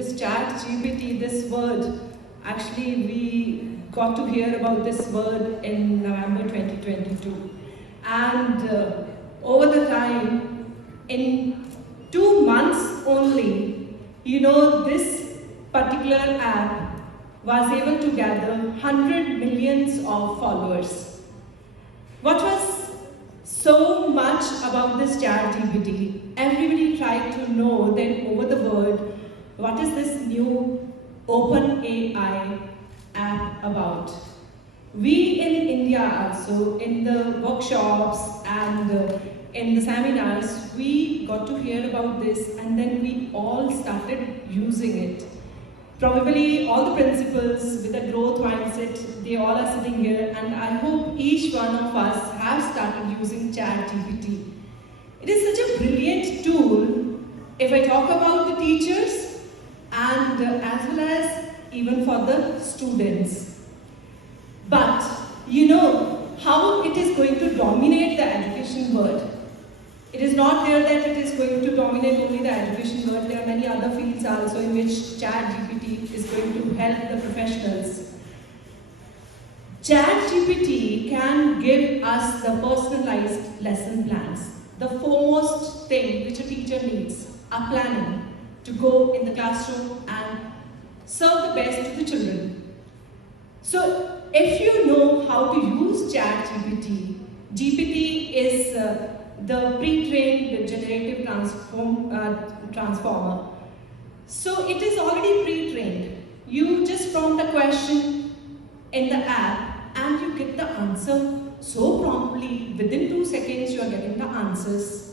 This chat GPT, this word, actually we got to hear about this word in November 2022. And over the time, in 2 months only, this particular app was able to gather 100 millions of followers. What was so much about this chat GPT? Everybody tried to know then over the word, what is this new open AI app about? We in India also, in the workshops and in the seminars, we got to hear about this and then we all started using it. Probably all the principals with a growth mindset, they all are sitting here, and I hope each one of us have started using ChatGPT. It is such a brilliant tool if I talk about the teachers and as well as even for the students. But you know how it is going to dominate the education world. It is not there that it is going to dominate only the education world. There are many other fields also in which ChatGPT is going to help the professionals. ChatGPT can give us the personalized lesson plans. The foremost thing which a teacher needs are planning to go in the classroom and serve the best to the children. So if you know how to use ChatGPT, GPT is the pre-trained generative transformer. So it is already pre-trained. You just prompt a question in the app and you get the answer so promptly. Within 2 seconds you are getting the answers.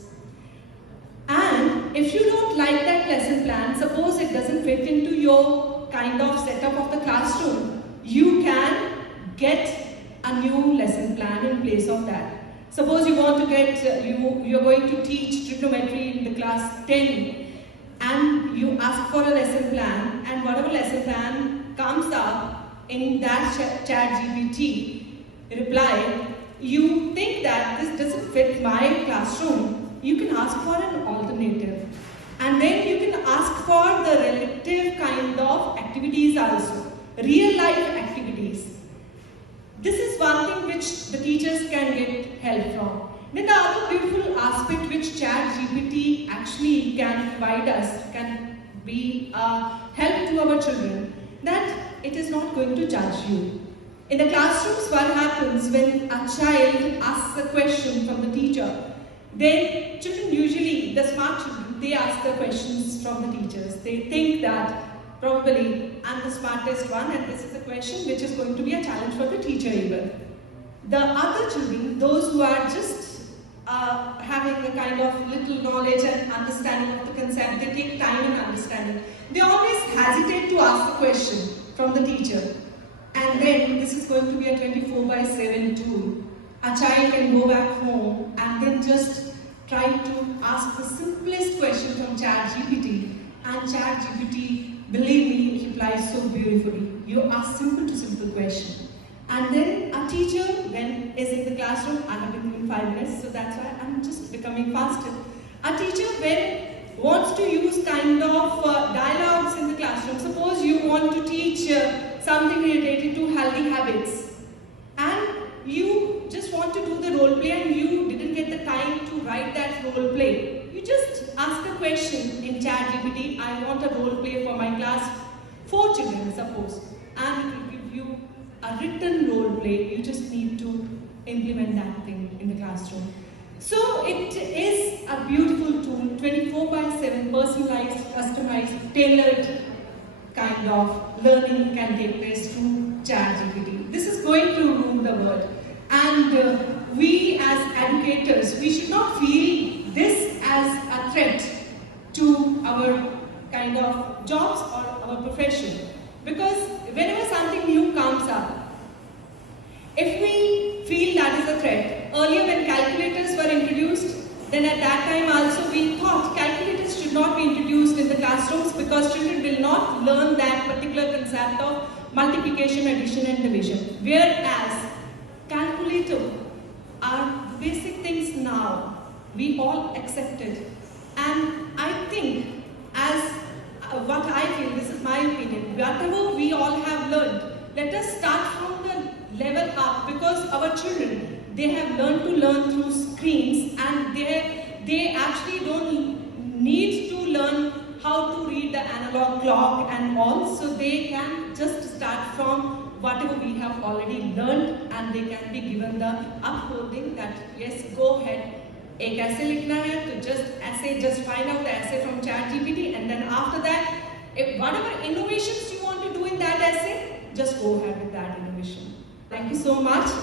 And if you don't like that lesson plan, suppose it doesn't fit into your kind of setup of the classroom, you can get a new lesson plan in place of that. Suppose you want to get, you're going to teach trigonometry in the class 10 and you ask for a lesson plan, and whatever lesson plan comes up in that ChatGPT reply, you think that this doesn't fit my classroom, you can ask for an alternative. And then you can ask for the relative kind of activities also, real life activities. This is one thing which the teachers can get help from. Then the other beautiful aspect which ChatGPT actually can provide us, can be a help to our children, that it is not going to judge you. In the classrooms, what happens when a child asks a question from the teacher, then children usually, the smart children, they ask the questions from the teachers. They think that probably I'm the smartest one and this is a question which is going to be a challenge for the teacher even. The other children, those who are just having a kind of little knowledge and understanding of the concept, they take time in understanding. They always hesitate to ask the question from the teacher. And then this is going to be a 24/7 tool. A child can go back home and then just try to ask the simplest question from ChatGPT, and ChatGPT, believe me, it replies so beautifully. You ask simple to simple question. And then a teacher, when is in the classroom, I have been given 5 minutes, so that's why I'm just becoming faster. A teacher, when wants to use kind of dialogues in the classroom, suppose you want to teach something related to healthy habits, and you just want to do the role play and you didn't get the time to write that role play. You just ask a question in ChatGPT, I want a role play for my class, 4 children suppose, and it will give you a written role play. You just need to implement that thing in the classroom. So it is a beautiful tool, 24/7 personalized, customized, tailored kind of learning can take place through ChatGPT. This is going to rule the world. And we as educators, we should not feel this as a threat to our kind of jobs or our profession. Because whenever something new comes up, if we feel that is a threat, earlier when calculators were introduced, then at that time also we thought calculators should not be introduced in the classrooms because children will not learn that particular concept of multiplication, addition and division. Whereas calculator are the basic things now, we all accepted. And I think as what I feel, this they have learned to learn through screens, and they actually don't need to learn how to read the analog clock and all, so they can just start from whatever we have already learned, and they can be given the upholding that yes, go ahead, एक ऐसे लिखना है तो just find out the essay from ChatGPT, and then after that, if whatever innovations you want to do in that essay, just go ahead with that innovation. Thank you so much.